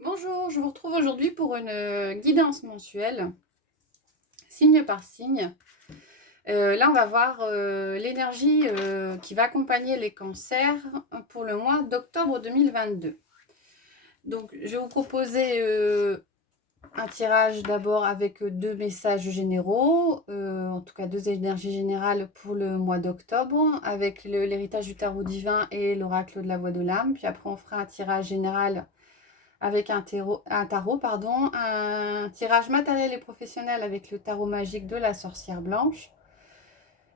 Bonjour, je vous retrouve aujourd'hui pour une guidance mensuelle, signe par signe. Là, on va voir l'énergie qui va accompagner les cancers pour le mois d'octobre 2022. Donc, je vais vous proposer un tirage d'abord avec deux messages généraux, en tout cas deux énergies générales pour le mois d'octobre, avec l'héritage du tarot divin et l'oracle de la voix de l'âme. Puis après, on fera un tirage général avec un tarot, un tirage matériel et professionnel avec le tarot magique de la sorcière blanche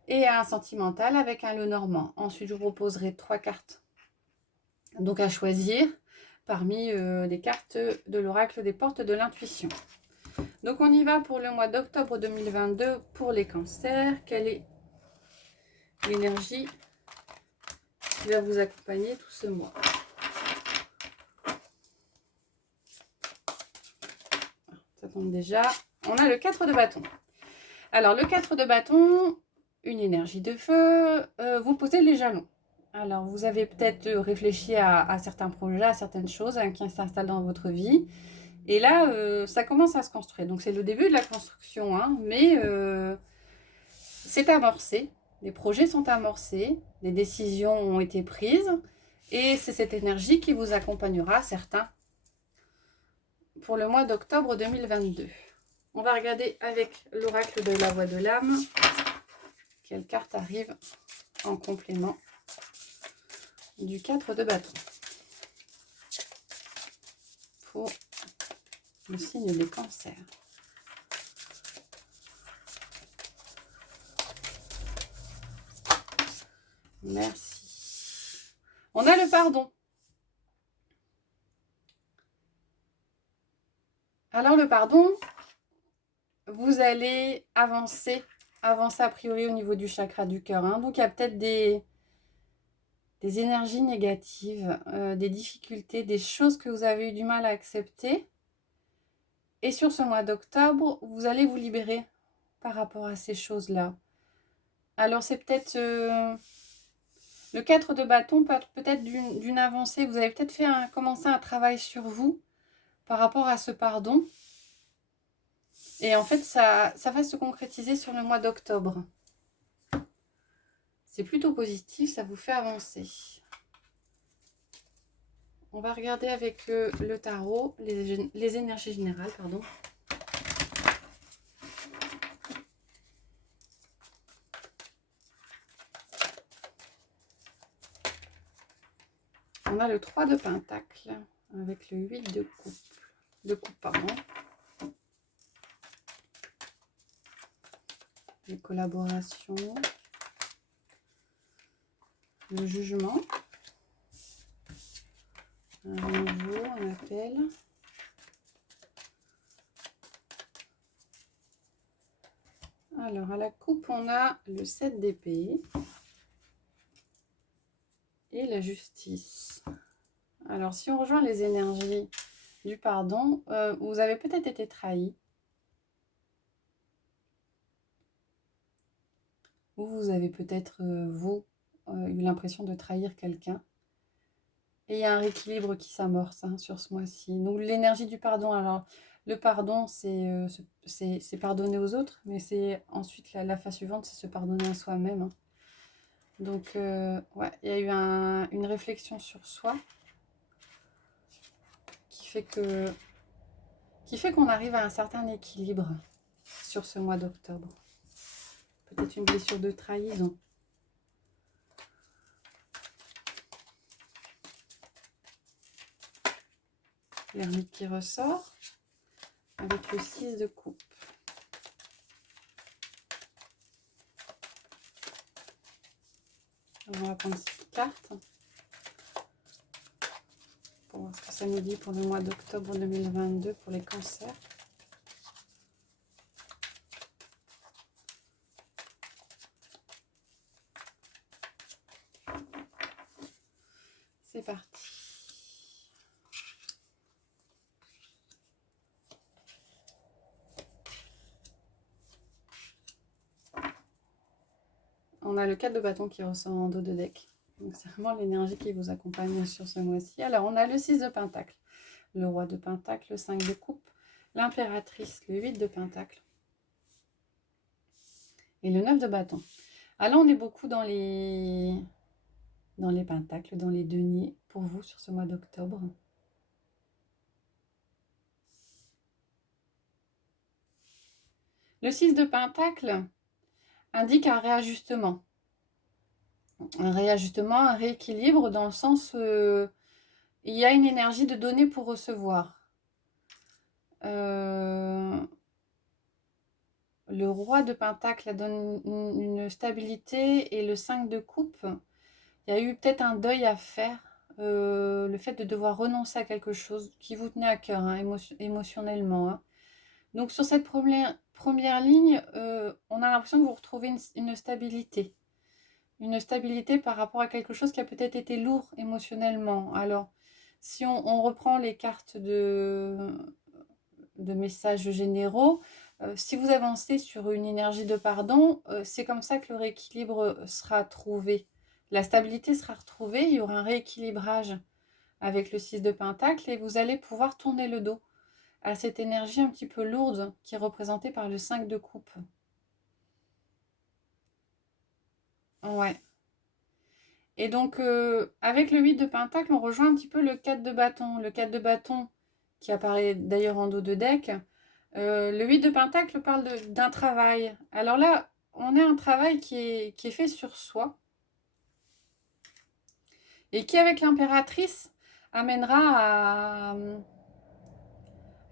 et un sentimental avec un Lenormand. Ensuite, je vous proposerai 3 cartes donc à choisir parmi les cartes de l'oracle des portes de l'intuition. Donc on y va pour le mois d'octobre 2022 pour les cancers. Quelle est l'énergie qui va vous accompagner tout ce mois? Ça tombe déjà. On a le 4 de bâton. Alors, le 4 de bâton, une énergie de feu, vous posez les jalons. Alors, vous avez peut-être réfléchi à certains projets, à certaines choses qui s'installent dans votre vie. Et là, ça commence à se construire. Donc, c'est le début de la construction, hein, mais c'est amorcé. Les projets sont amorcés, les décisions ont été prises. Et c'est cette énergie qui vous accompagnera, certains, pour le mois d'octobre 2022. On va regarder avec l'oracle de la voix de l'âme quelle carte arrive en complément du 4 de bâton pour le signe des cancers. Merci. On a le pardon. Alors le pardon, vous allez avancer a priori au niveau du chakra du cœur. Hein. Donc il y a peut-être des énergies négatives, des difficultés, des choses que vous avez eu du mal à accepter. Et sur ce mois d'octobre, vous allez vous libérer par rapport à ces choses-là. Alors c'est peut-être le 4 de bâton, peut-être d'une avancée. Vous avez peut-être commencé un travail sur vous par rapport à ce pardon. Et en fait, ça va se concrétiser sur le mois d'octobre. C'est plutôt positif, ça vous fait avancer. On va regarder avec le tarot, les énergies générales, pardon. On a le 3 de pentacle avec le 8 de coupe, pardon. Les collaborations, le jugement, un renouveau, un appel. Alors, à la coupe, on a le 7 d'épée et la justice. Alors, si on rejoint les énergies du pardon, vous avez peut-être été trahi. Ou vous avez peut-être, eu l'impression de trahir quelqu'un. Et il y a un rééquilibre qui s'amorce sur ce mois-ci. Donc, l'énergie du pardon, alors, le pardon, c'est pardonner aux autres, mais c'est ensuite la phase suivante, c'est se pardonner à soi-même. Hein. Donc, ouais, il y a eu une réflexion sur soi qui fait qu'on arrive à un certain équilibre sur ce mois d'octobre. Peut-être une blessure de trahison. L'ermite qui ressort avec le 6 de coupe. Alors, on va prendre 6 cartes pour voir ce que ça nous dit pour le mois d'octobre 2022 pour les cancers. C'est parti. On a le 4 de bâton qui ressort en dos de deck. Donc c'est vraiment l'énergie qui vous accompagne sur ce mois-ci. Alors on a le 6 de pentacle. le roi de Pentacle, le 5 de coupe, l'impératrice, le 8 de Pentacle et le 9 de bâton. Alors on est beaucoup dans les pentacles, dans les deniers pour vous sur ce mois d'octobre. Le 6 de Pentacle indique un réajustement. Un réajustement, un rééquilibre dans le sens il y a une énergie de donner pour recevoir. Le roi de Pentacle donne une stabilité et le 5 de coupe, il y a eu peut-être un deuil à faire. Le fait de devoir renoncer à quelque chose qui vous tenait à cœur, hein, émotionnellement. Hein. Donc sur cette première ligne, on a l'impression que vous retrouvez une stabilité. Une stabilité par rapport à quelque chose qui a peut-être été lourd émotionnellement. Alors, si on reprend les cartes de messages généraux, si vous avancez sur une énergie de pardon, c'est comme ça que le rééquilibre sera trouvé. La stabilité sera retrouvée, il y aura un rééquilibrage avec le 6 de Pentacle et vous allez pouvoir tourner le dos à cette énergie un petit peu lourde qui est représentée par le 5 de coupe. Ouais. Et donc, avec le 8 de Pentacle, on rejoint un petit peu le 4 de bâton. Le 4 de bâton, qui apparaît d'ailleurs en dos de deck. Le 8 de Pentacle parle d'un travail. Alors là, on a un travail qui est fait sur soi. Et qui, avec l'impératrice, amènera à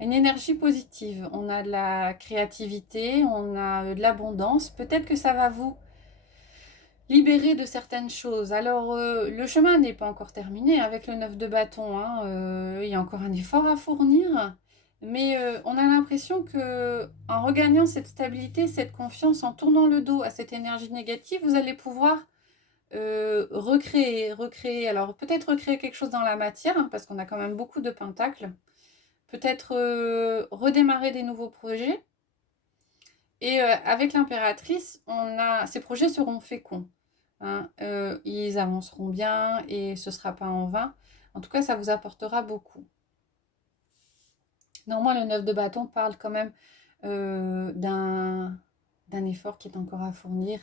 une énergie positive. On a de la créativité, on a de l'abondance. Peut-être que ça va vous libérer de certaines choses. Alors, le chemin n'est pas encore terminé avec le 9 de bâton. Hein. Il y a encore un effort à fournir. Mais on a l'impression que en regagnant cette stabilité, cette confiance, en tournant le dos à cette énergie négative, vous allez pouvoir recréer. Alors, peut-être recréer quelque chose dans la matière, hein, parce qu'on a quand même beaucoup de pentacles. Peut-être redémarrer des nouveaux projets. Et avec l'impératrice, ces projets seront féconds. Hein, ils avanceront bien et ce ne sera pas en vain. En tout cas, ça vous apportera beaucoup. Normalement, le 9 de bâton parle quand même d'un effort qui est encore à fournir.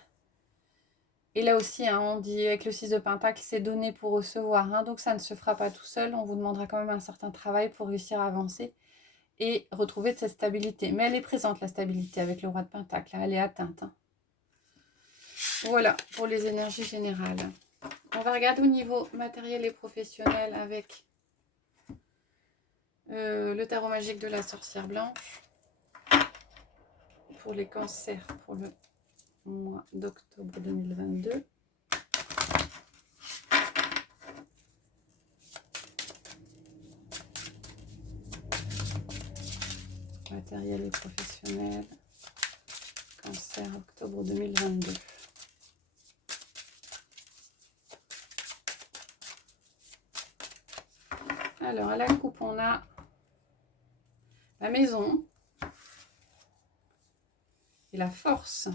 Et là aussi, hein, on dit avec le 6 de Pentacle, c'est donné pour recevoir. Hein, donc ça ne se fera pas tout seul. On vous demandera quand même un certain travail pour réussir à avancer et retrouver cette stabilité. Mais elle est présente, la stabilité, avec le roi de Pentacle. Elle est atteinte. Hein. Voilà, pour les énergies générales. On va regarder au niveau matériel et professionnel avec le tarot magique de la sorcière blanche. Pour les cancers, pour le mois d'octobre 2022. Matériel et professionnel. Cancer, octobre 2022. Alors, à la coupe, on a la maison et la force.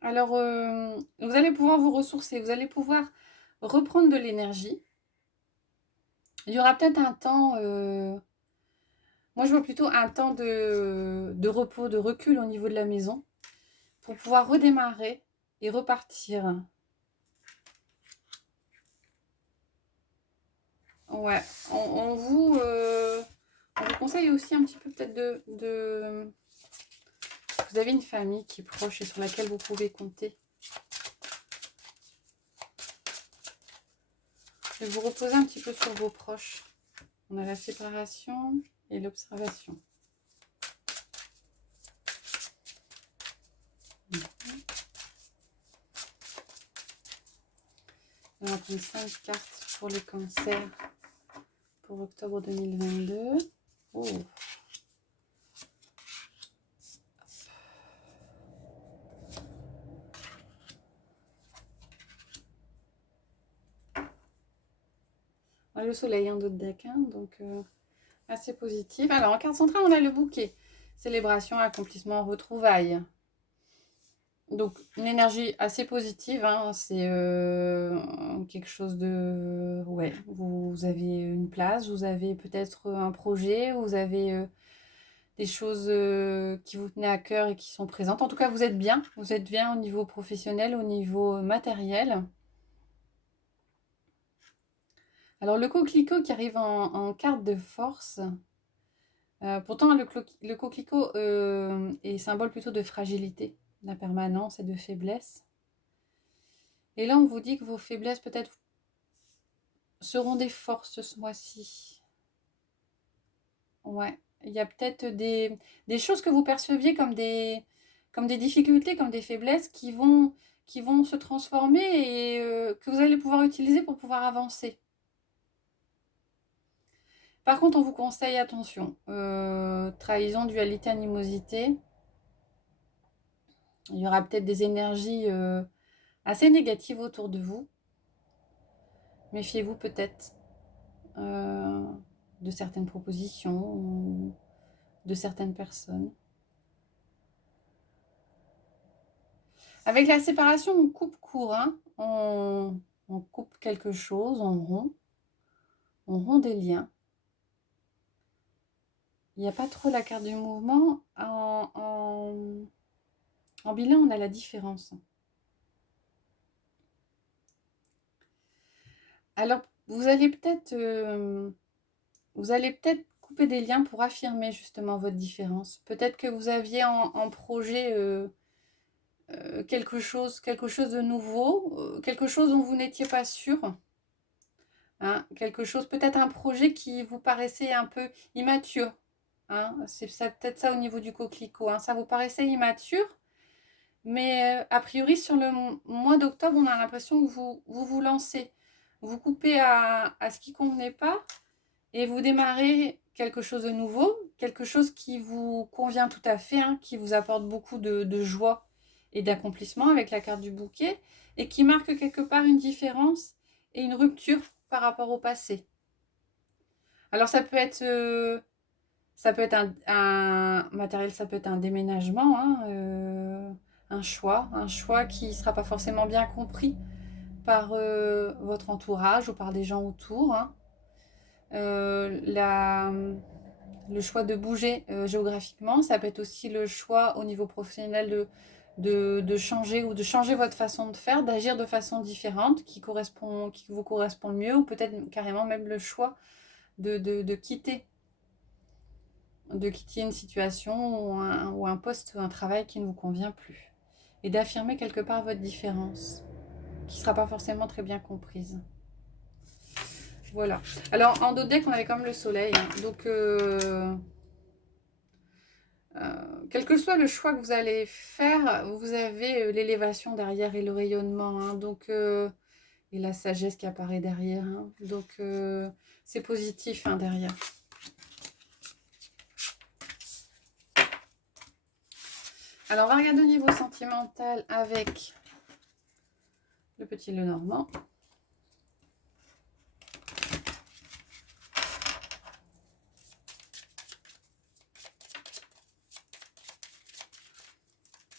Alors, vous allez pouvoir vous ressourcer, vous allez pouvoir reprendre de l'énergie. Il y aura peut-être un temps, moi je vois plutôt un temps de repos, de recul au niveau de la maison pour pouvoir redémarrer et repartir. Ouais, on vous conseille aussi un petit peu peut-être de... Vous avez une famille qui est proche et sur laquelle vous pouvez compter. De vous reposer un petit peu sur vos proches. On a la séparation et l'observation. On va prendre 5 cartes pour les cancers pour octobre 2022. Oh. Le soleil, un d'autres deck, hein, donc assez positif. Alors en carte centrale, on a le bouquet. Célébration, accomplissement, retrouvailles. Donc, une énergie assez positive, hein, c'est quelque chose de... Ouais, vous avez une place, vous avez peut-être un projet, vous avez des choses qui vous tenaient à cœur et qui sont présentes. En tout cas, vous êtes bien au niveau professionnel, au niveau matériel. Alors, le coquelicot qui arrive en carte de force, pourtant le coquelicot est symbole plutôt de fragilité, d'impermanence et de faiblesse. Et là, on vous dit que vos faiblesses peut-être seront des forces ce mois-ci. Ouais, il y a peut-être des choses que vous perceviez comme des difficultés, comme des faiblesses qui vont se transformer et que vous allez pouvoir utiliser pour pouvoir avancer. Par contre, on vous conseille attention. Trahison, dualité, animosité. Il y aura peut-être des énergies assez négatives autour de vous. Méfiez-vous peut-être de certaines propositions ou de certaines personnes. Avec la séparation, on coupe court, hein. On coupe quelque chose, on rompt des liens. Il n'y a pas trop la carte du mouvement. En bilan, on a la différence. Alors, vous allez peut-être couper des liens pour affirmer justement votre différence. Peut-être que vous aviez en projet quelque chose de nouveau, quelque chose dont vous n'étiez pas sûr. Hein, quelque chose, peut-être un projet qui vous paraissait un peu immature. Hein, c'est peut-être ça au niveau du coquelicot. Hein, ça vous paraissait immature, mais a priori sur le mois d'octobre, on a l'impression que vous lancez. Vous coupez à ce qui ne convenait pas et vous démarrez quelque chose de nouveau, quelque chose qui vous convient tout à fait, hein, qui vous apporte beaucoup de joie et d'accomplissement avec la carte du bouquet et qui marque quelque part une différence et une rupture par rapport au passé. Alors ça peut être un matériel, ça peut être un déménagement, hein, un choix qui ne sera pas forcément bien compris par votre entourage ou par des gens autour. Hein. Le choix de bouger géographiquement, ça peut être aussi le choix au niveau professionnel de changer ou de changer votre façon de faire, d'agir de façon différente qui vous correspond le mieux, ou peut-être carrément même le choix de quitter une situation ou un poste ou un travail qui ne vous convient plus. Et d'affirmer quelque part votre différence, qui ne sera pas forcément très bien comprise. Voilà. Alors, en dos de deck, on avait comme le soleil. Hein. Donc, quel que soit le choix que vous allez faire, vous avez l'élévation derrière et le rayonnement. Hein. Donc, et la sagesse qui apparaît derrière. Hein. Donc, c'est positif hein, derrière. Alors, on va regarder au niveau sentimental avec le petit Lenormand.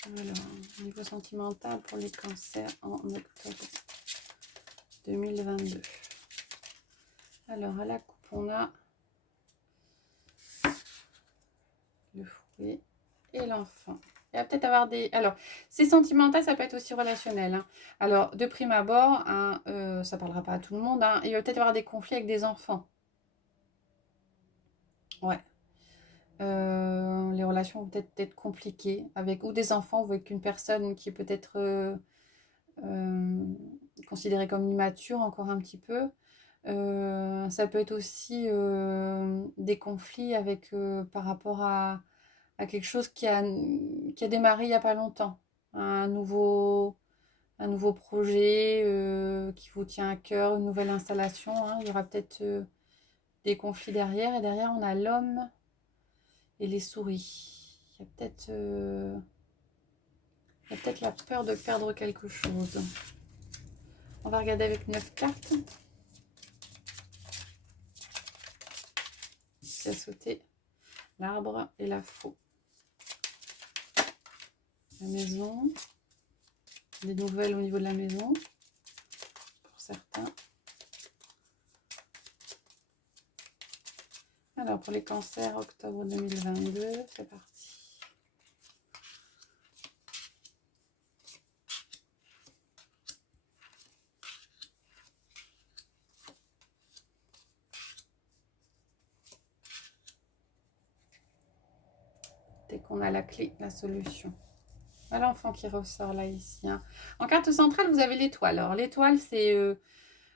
Alors, niveau sentimental pour les cancers en octobre 2022. Alors, à la coupe, on a le fruit et l'enfant. Il va peut-être avoir des... Alors, c'est sentimental, ça peut être aussi relationnel. Hein. Alors, de prime abord, hein, ça ne parlera pas à tout le monde, hein, il va peut-être avoir des conflits avec des enfants. Ouais. Les relations vont peut-être être compliquées avec ou des enfants ou avec une personne qui est peut-être considérée comme immature encore un petit peu. Ça peut être aussi des conflits avec, par rapport à quelque chose qui a démarré il n'y a pas longtemps. Un nouveau projet qui vous tient à cœur, une nouvelle installation. Hein. Il y aura peut-être des conflits derrière. Et derrière, on a l'homme et les souris. Il y a peut-être la peur de perdre quelque chose. On va regarder avec 9 cartes. Qui a sauté l'arbre et la faux. La maison. des nouvelles au niveau de la maison, pour certains. Alors, pour les cancers, octobre 2022, c'est parti. Dès qu'on a la clé, la solution. Voilà l'enfant qui ressort là, ici. Hein. En carte centrale, vous avez l'étoile. Alors, l'étoile, c'est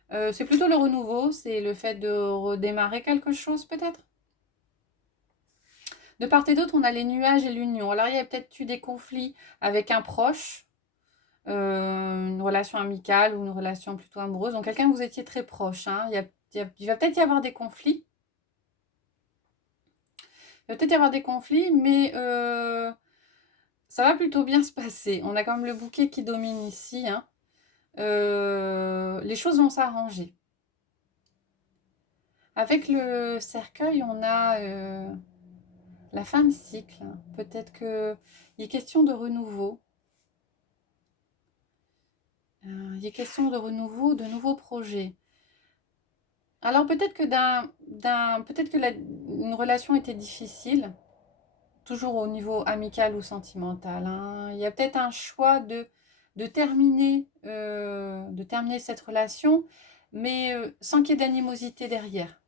plutôt le renouveau. C'est le fait de redémarrer quelque chose, peut-être. De part et d'autre, on a les nuages et l'union. Alors, il y a peut-être eu des conflits avec un proche, une relation amicale ou une relation plutôt amoureuse. Donc, quelqu'un que vous étiez très proche. Hein. Il va peut-être y avoir des conflits. Il va peut-être y avoir des conflits, mais ça va plutôt bien se passer. On a quand même le bouquet qui domine ici. Hein. Les choses vont s'arranger. Avec le cercueil, on a la fin de cycle. Peut-être qu'il est question de renouveau. Il est question de renouveau, de nouveaux projets. Alors peut-être que une relation était difficile, toujours au niveau amical ou sentimental. Hein. Il y a peut-être un choix de terminer cette relation, mais sans qu'il y ait d'animosité derrière.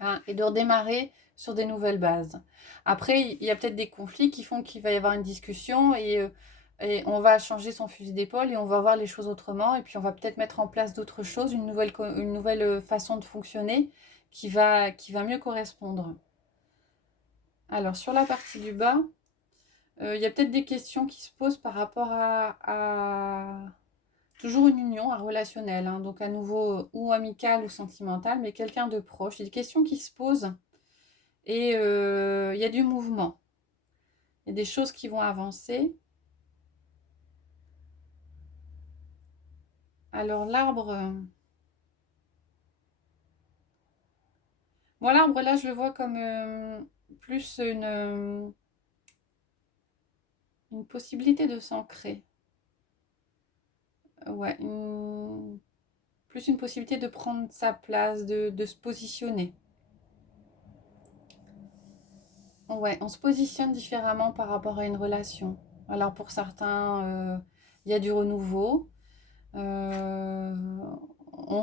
Hein, et de redémarrer sur des nouvelles bases. Après, il y a peut-être des conflits qui font qu'il va y avoir une discussion et on va changer son fusil d'épaule et on va voir les choses autrement et puis on va peut-être mettre en place d'autres choses, une nouvelle façon de fonctionner qui va mieux correspondre. Alors, sur la partie du bas, il y a peut-être des questions qui se posent par rapport à toujours une union, un relationnel, hein, donc à nouveau ou amical ou sentimental, mais quelqu'un de proche. Il y a des questions qui se posent et il y a du mouvement. Il y a des choses qui vont avancer. Alors l'arbre... Moi l'arbre là je le vois comme plus une possibilité de s'ancrer. Ouais, plus une possibilité de prendre sa place, de se positionner. Ouais, on se positionne différemment par rapport à une relation. Alors pour certains, il y a du renouveau. On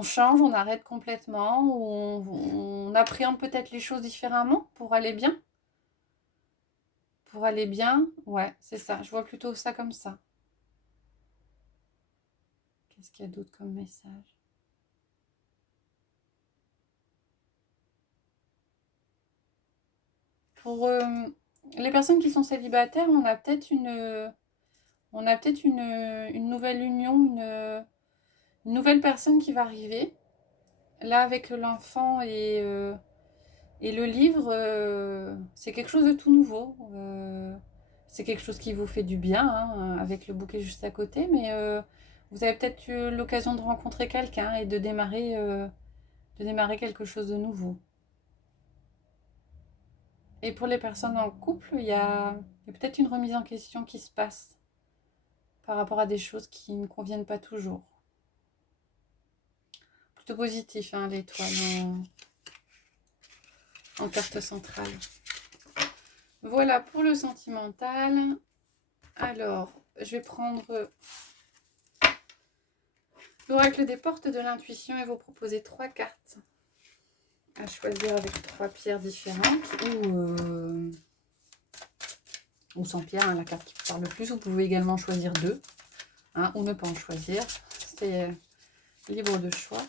change, on arrête complètement, ou on appréhende peut-être les choses différemment pour aller bien. Pour aller bien, ouais, c'est ça. Je vois plutôt ça comme ça. Qu'est-ce qu'il y a d'autre comme message? Pour les personnes qui sont célibataires, on a peut-être une nouvelle union, une nouvelle personne qui va arriver. Là, avec l'enfant et le livre, c'est quelque chose de tout nouveau. C'est quelque chose qui vous fait du bien, hein, avec le bouquet juste à côté, mais vous avez peut-être eu l'occasion de rencontrer quelqu'un et de démarrer quelque chose de nouveau. Et pour les personnes en couple, il y a peut-être une remise en question qui se passe par rapport à des choses qui ne conviennent pas toujours. Plutôt positif, hein, l'étoile en carte centrale. Voilà pour le sentimental. Alors, je vais prendre l'oracle des portes de l'intuition et vous proposer 3 cartes à choisir avec 3 pierres différentes ou sans pierre, hein, la carte qui vous parle le plus. Vous pouvez également choisir 2, hein, ou ne pas en choisir. C'est libre de choix.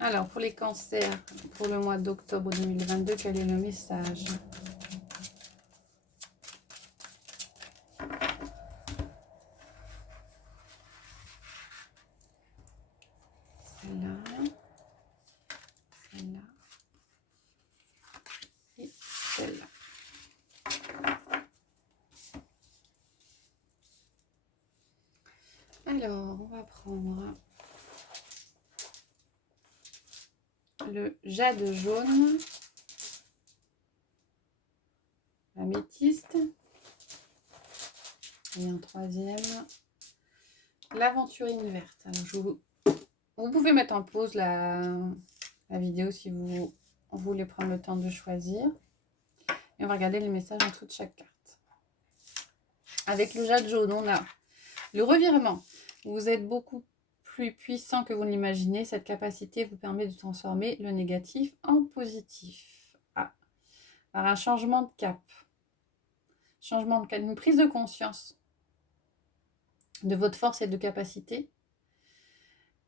Alors, pour les cancers, pour le mois d'octobre 2022, quel est le message ? Celle-là, celle-là et celle-là. Alors, on va prendre le jade jaune, l'améthyste, Et un troisième, l'aventurine verte. Alors, vous pouvez mettre en pause la vidéo si vous voulez prendre le temps de choisir. Et on va regarder les messages en dessous de chaque carte. Avec le jade jaune, on a le revirement. Vous êtes beaucoup plus puissant que vous ne l'imaginez. Cette capacité vous permet de transformer le négatif en positif. Ah, par un changement de cap. Changement de cap, une prise de conscience de votre force et de capacité.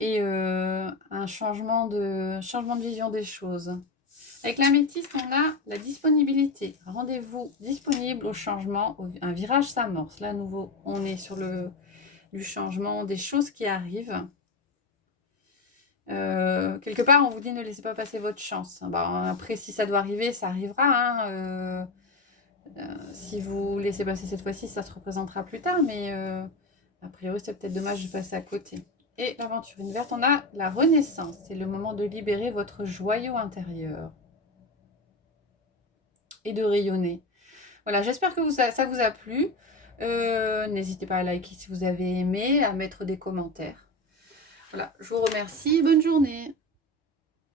Et un changement de vision des choses. Avec l'améthyste, on a la disponibilité. Rendez-vous disponible au changement. Un virage s'amorce. Là, à nouveau, on est sur du changement, des choses qui arrivent. Quelque part, on vous dit ne laissez pas passer votre chance. Bon, après, si ça doit arriver, ça arrivera. Hein. Si vous laissez passer cette fois-ci, ça se représentera plus tard. Mais a priori, c'est peut-être dommage de passer à côté. Et l'aventurine verte, on a la renaissance. C'est le moment de libérer votre joyau intérieur. Et de rayonner. Voilà, j'espère que ça vous a plu. N'hésitez pas à liker si vous avez aimé, à mettre des commentaires. Voilà, je vous remercie. Bonne journée.